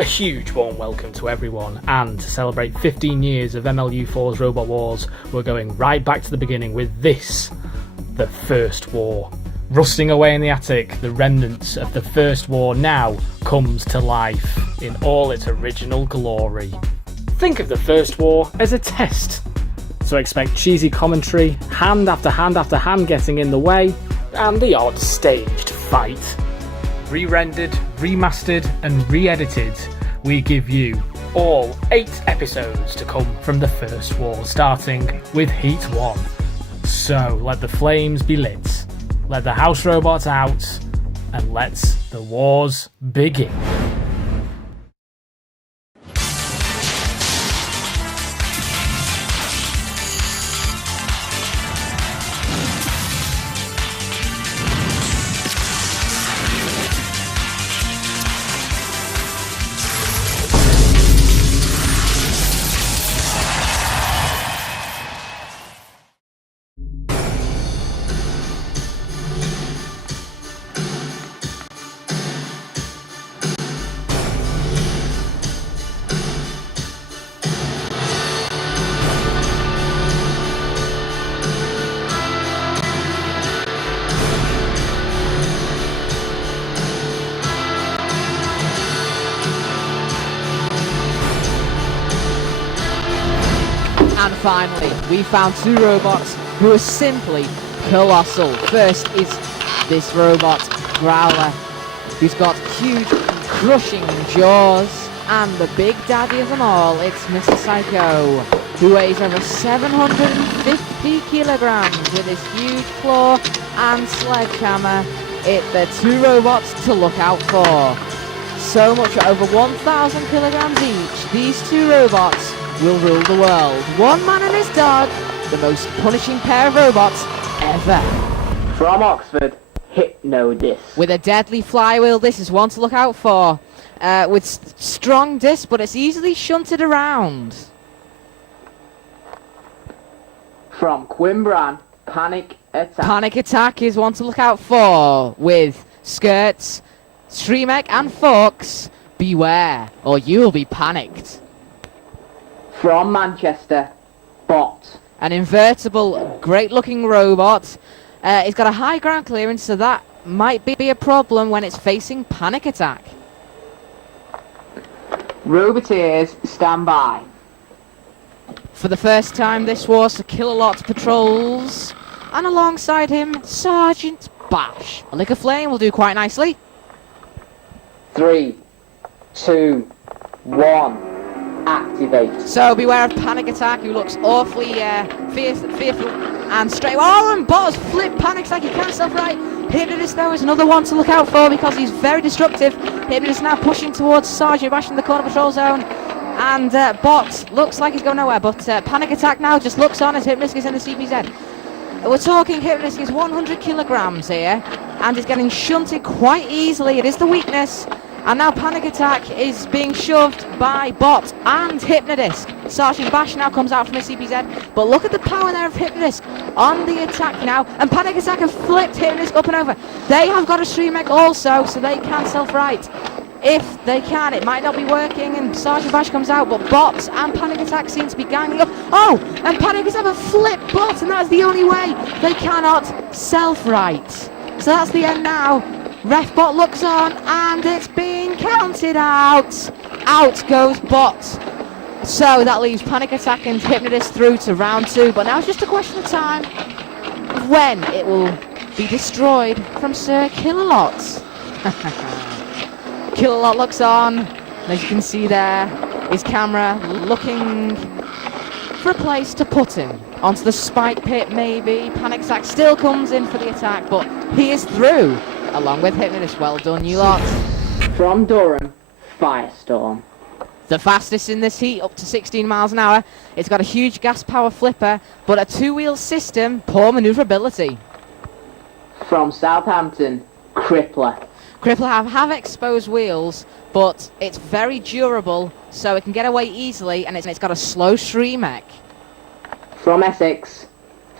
A huge warm welcome to everyone, and to celebrate 15 years of MLU4's Robot Wars, we're going right back to the beginning with this, the First War. Rusting away in the attic, the remnants of the First War now comes to life in all its original glory. Think of the First War as a test, so expect cheesy commentary, hand after hand after hand getting in the way, and the odd staged fight. Re-rendered, remastered and re-edited, we give you all 8 episodes to come from the First War, starting with Heat 1. So let the flames be lit, let the house robots out, and let the wars begin. And finally, we found 2 robots who are simply colossal. First is this robot, Growler, who's got huge, crushing jaws. And the big daddy of them all, it's Mr. Psycho, who weighs over 750 kilograms with his huge claw and sledgehammer. They're 2 robots to look out for. So much, over 1,000 kilograms each, these 2 robots will rule the world. One man and his dog, the most punishing pair of robots ever. From Oxford, Hypno-Disc. With a deadly flywheel, this is one to look out for. With strong disc, but it's easily shunted around. From Quimbran, Panic Attack. Panic Attack is one to look out for. With skirts, Shremek and Fox, beware, or you'll be panicked. From Manchester, Bot. An invertible, great-looking robot. It's got a high ground clearance, so that might be a problem when it's facing Panic Attack. Roboteers, stand by. For the first time this war, Sir Kill-A-Lot patrols, and alongside him, Sergeant Bash. A lick of flame will do quite nicely. 3, 2, 1. Activate. So beware of Panic Attack, who looks awfully fearful and straight. Oh, and Bot has flipped Panic Attack. He can't self-right. Hypno-Disc, though, is another one to look out for because he's very destructive. Hypno-Disc now pushing towards Sergeant Bash in the corner patrol zone. And Bot looks like he's going nowhere, but Panic Attack now just looks on as Hypno-Disc is in the CPZ. We're talking Hypno-Disc is 100 kilograms here, and is getting shunted quite easily. It is the weakness. And now Panic Attack is being shoved by Bot and Hypno-Disc. Sergeant Bash now comes out from his CPZ, but look at the power there of Hypno-Disc on the attack now, and Panic Attack have flipped Hypno-Disc up and over. They have got a Shremek also, so they can self-right. If they can, it might not be working, and Sergeant Bash comes out, but Bot and Panic Attack seem to be ganging up. Oh, and Panic Attack have flipped Bot, and that's the only way. They cannot self-right. So that's the end now. Refbot looks on, and it's being counted out. Out goes Bot. So that leaves Panic Attack and Hypno-Disc through to round 2. But now it's just a question of time of when it will be destroyed from Sir Kill-A-Lot. Kill-A-Lot looks on. As you can see there, his camera looking for a place to put him. Onto the spike pit, maybe. Panic Attack still comes in for the attack, but he is through. Along with Hypno-Disc. Well done, you lot. From Durham, Firestorm. The fastest in this heat, up to 16 miles an hour. It's got a huge gas power flipper, but a 2-wheel system, poor maneuverability. From Southampton, Crippler. Crippler have exposed wheels, but it's very durable, so it can get away easily, and it's got a slow Shremek. From Essex,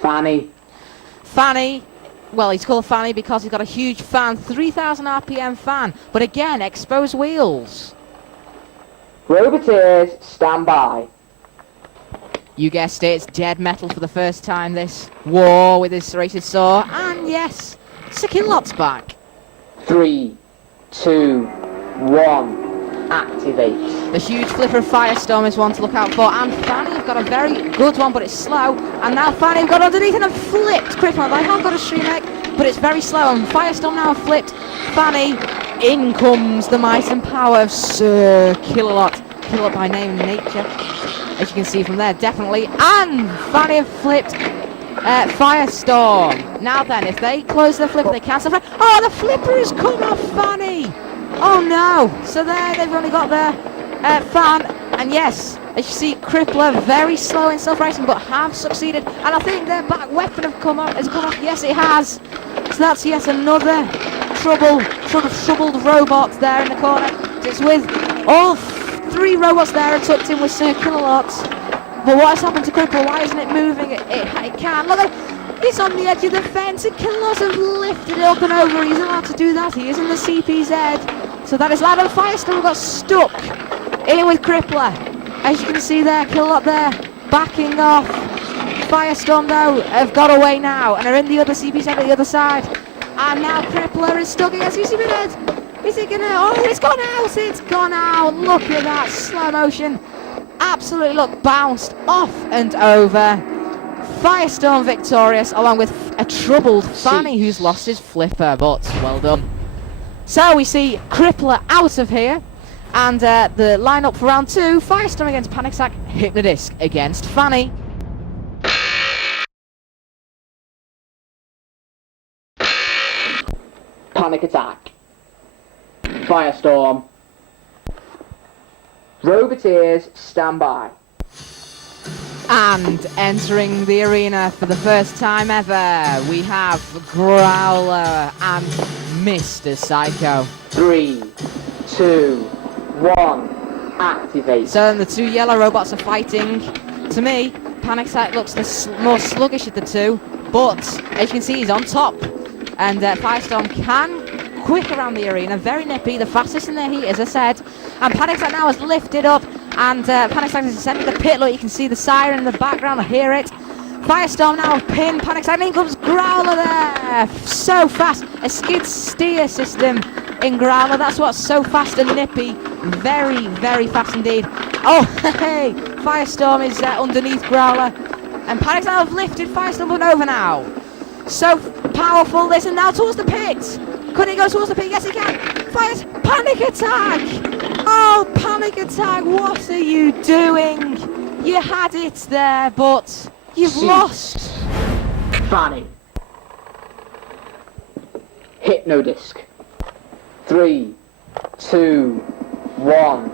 Fanny. Fanny, well, he's called Fanny because he's got a huge fan, 3,000 RPM fan, but again, exposed wheels. Roboteers, stand by. You guessed it, it's dead metal for the first time this war with his serrated saw. And yes, Sakilot's back. 3, 2, 1, activate. The huge flipper of Firestorm is one to look out for, and Fanny have got a very good one, but it's slow. And now Fanny have got underneath and have flipped Crippler. They have got a Shriek, but it's very slow, and Firestorm now have flipped Fanny. In comes the might and power of Sir Killalot. Killalot by name and nature, as you can see from there, definitely. And Fanny have flipped Firestorm. Now then, if they close their flipper, they cancel. Oh, the flipper has come off Fanny. Oh no! So there, they've only got their fan, and yes, as you see, Crippler very slow in self-rising, but have succeeded. And I think their back weapon has come off. Yes, it has. So that's yet another troubled robot there in the corner. It's with all 3 robots there are tucked in with Sir Killalot. But what has happened to Crippler? Why isn't it moving? It can. Look at it's on the edge of the fence, and Killalot have lifted it up and over. He's allowed to do that. He is in the CPZ. So that is loud, and Firestorm got stuck in with Crippler. As you can see there, Killalot there backing off. Firestorm though have got away now and are in the other CPZ at the other side. And now Crippler is stuck against UCB. Is it gonna? Oh, it's gone out! It's gone out! Look at that slow motion. Absolutely, look, bounced off and over. Firestorm victorious, along with a troubled Fanny who's lost his flipper, but well done. So we see Crippler out of here, and the lineup for round 2: Firestorm against Panic Sack, Hypnodisc against Fanny. Panic attack. Firestorm. Roboteers, stand by. And entering the arena for the first time ever, we have Growler and Mr. Psycho. 3, 2, 1, activate. So the 2 yellow robots are fighting. To me, Panic Sack looks the more sluggish of the 2, but as you can see, he's on top. And Firestorm can quick around the arena, very nippy, the fastest in their heat, as I said. And Panic Sack now has lifted up, and Panic Sack has descended the pit. Look, you can see the siren in the background, I hear it. Firestorm now has pinned Panic Sack, and in comes Growler there. So fast, a skid steer system in Growler. That's what's so fast and nippy. Very, very fast indeed. Oh, hey, Firestorm is underneath Growler. And Panic Sack have lifted Firestorm over now. So powerful this, and now towards the pit. Could he go towards the pit? Yes, he can. Fires Panic Attack. Oh, Panic Attack, what are you doing? You had it there, but you've lost. Fanny. Hypnodisc. 3, 2, 1,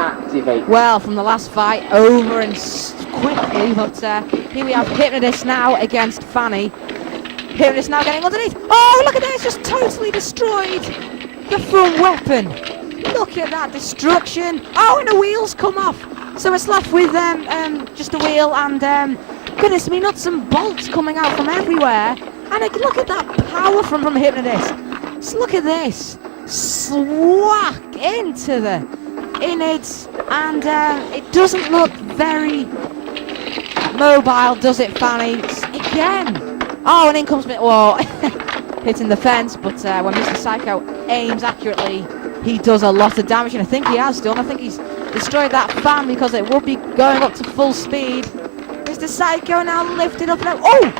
activate. Well, from the last fight, over and quickly, but here we have Hypnodisc now against Fanny. Hypnodisc now getting underneath. Oh, look at that, it's just totally destroyed the front weapon. Look at that destruction. Oh, and the wheels come off. So it's left with just a wheel and, goodness me, nuts and bolts coming out from everywhere. And look at that power from Hypnodisc. So look at this. Swack into the innards. And it doesn't look very mobile, does it, Fanny? Again. Oh, and in comes whoa, hitting the fence, but when Mr. Psycho aims accurately, he does a lot of damage, and I think he has done. I think he's destroyed that fan because it would be going up to full speed. Mr. Psycho now lifted up now. Oh!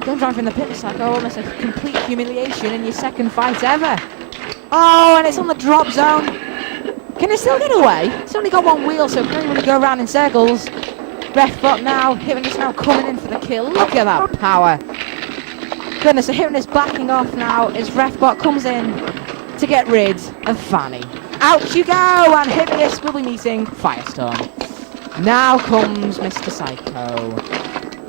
Don't drive in the pit, Mr. Psycho. Almost a complete humiliation in your second fight ever. Oh, and it's on the drop zone. Can it still get away? It's only got one wheel, so it can only go around in circles. Refbot now, Hypnodisc now coming in for the kill. Look at that power. Goodness, the Hypnodisc backing off now as Refbot comes in to get rid of Fanny. Out you go, and Hypnodisc will be meeting Firestorm. Now comes Mr. Psycho.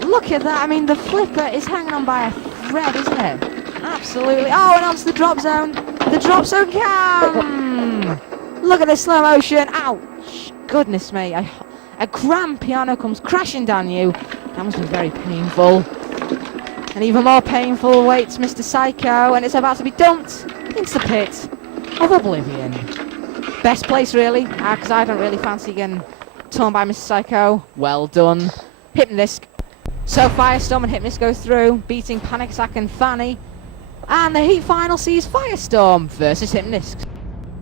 Look at that, I mean, the flipper is hanging on by a thread, isn't it? Absolutely. Oh, and onto the drop zone. The drop zone cam! Look at the slow motion. Ouch. Goodness me. A grand piano comes crashing down you. That must be very painful. And even more painful awaits Mr. Psycho, and it's about to be dumped into the pit of oblivion. Best place, really, because I don't really fancy getting torn by Mr. Psycho. Well done. Hypnodisc. So Firestorm and Hypnodisc go through, beating Panic Attack and Fanny. And the heat final sees Firestorm versus Hypnodisc.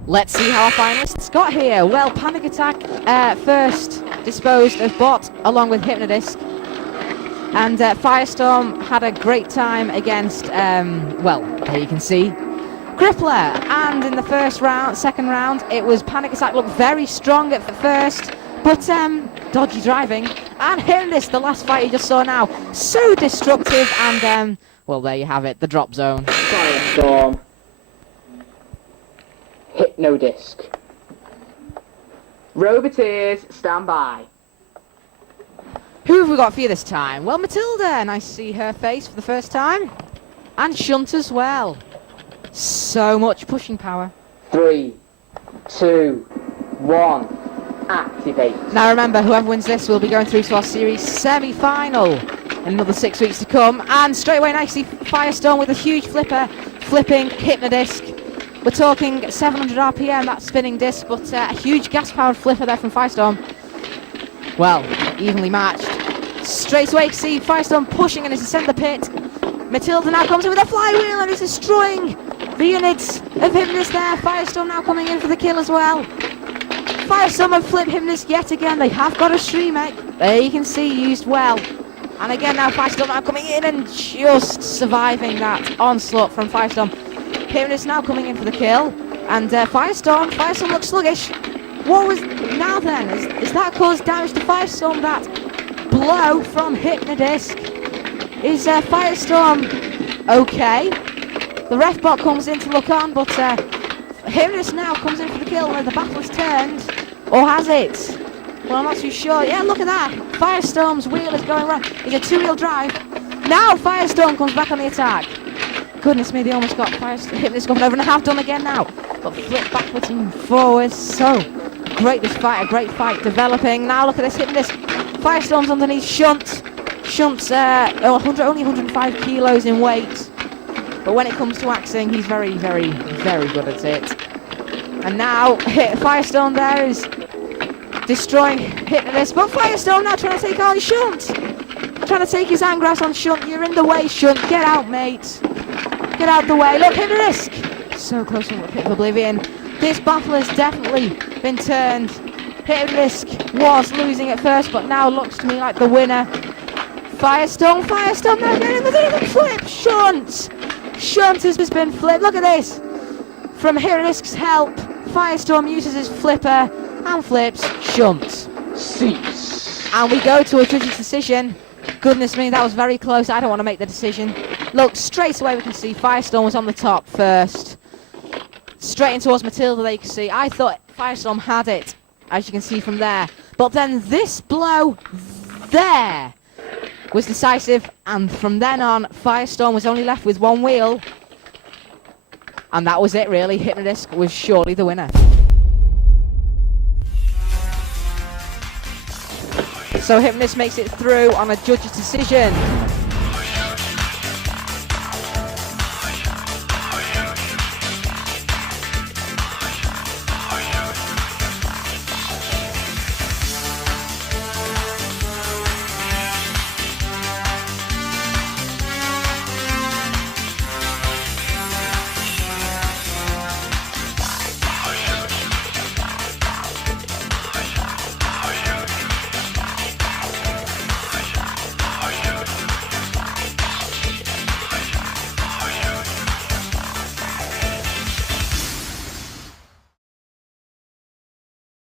Let's see how our finalists got here. Well, Panic Attack first disposed of Bot along with Hypnodisc. And Firestorm had a great time against, well, here you can see, Crippler. And in the second round, it was Panic Attack looked very strong at first, but dodgy driving. And Hypnodisc, the last fight you just saw now, so destructive. And, well, there you have it, the drop zone. Firestorm. Hypnodisc. Roboteers, stand by. Who have we got for you this time? Well, Matilda, nice to see her face for the first time. And Shunt as well. So much pushing power. 3, 2, 1, activate. Now remember, whoever wins this will be going through to our series semi-final in another 6 weeks to come. And straight away, nicely, Firestorm with a huge flipper, flipping Hypnodisc. We're talking 700 RPM, that spinning disc, but a huge gas-powered flipper there from Firestorm. Well, evenly matched. Straight away, you can see Firestorm pushing in his descent the pit. Matilda now comes in with a flywheel and is destroying the units of Hypnodisc there. Firestorm now coming in for the kill as well. Firestorm have flipped Hypnodisc yet again. They have got a streamer. There you can see, used well. And again now Firestorm now coming in and just surviving that onslaught from Firestorm. Hypnodisc now coming in for the kill. And Firestorm looks sluggish. What was... Now then, is that caused damage to Firestorm, that blow from Hypnodisc? Is Firestorm okay? The ref bot comes in to look on, but Hypnodisc now comes in for the kill and the battle is turned. Or has it? Well, I'm not too sure. Yeah, look at that. Firestorm's wheel is going wrong. It's a two-wheel drive. Now Firestorm comes back on the attack. Goodness me, they almost got Hypnodisc coming over and have done again now. But flip backwards and forwards. So great this fight, a great fight developing. Now look at this Hypnodisc. Firestorm's underneath Shunt. Shunt's only 105 kilos in weight. But when it comes to axing, he's very, very, very good at it. And now Firestorm there is destroying Hypnodisc. But Firestorm now trying to take on Shunt. Trying to take his anger out on Shunt. You're in the way, Shunt. Get out, mate. Get out the way. Look, Hypnodisc. So close from the pit of oblivion. This battle has definitely been turned. Hypnodisc was losing at first, but now looks to me like the winner. Firestorm now getting the flip. Shunt has been flipped. Look at this. From Hypnodisc's help, Firestorm uses his flipper and flips Shunt. Cease. And we go to a judge's decision. Goodness me, that was very close. I don't want to make the decision. Look, straight away we can see Firestorm was on the top first. Straight in towards Matilda, there you can see. I thought Firestorm had it, as you can see from there. But then this blow there was decisive, and from then on, Firestorm was only left with one wheel. And that was it, really. Hypnodisc was surely the winner. So Hypnodisc makes it through on a judge's decision.